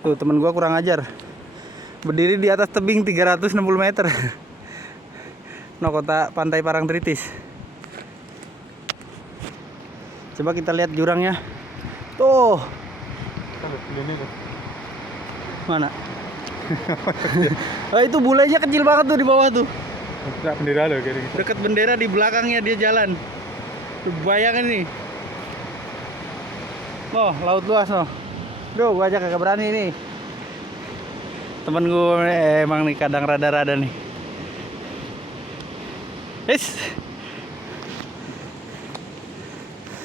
Tuh temen gua kurang ajar. Berdiri di atas tebing 360 meter. No, kota Pantai Parangtritis. Coba kita lihat jurangnya. Tuh. Mana? Oh, itu bulenya kecil banget tuh di bawah tuh. Dekat bendera loh kayak gitu. Dekat bendera, di belakangnya dia jalan. Tuh, bayangin nih. Oh, laut luas no. Duh, gua aja kagak berani nih. Temen gue emang nih kadang rada-rada nih.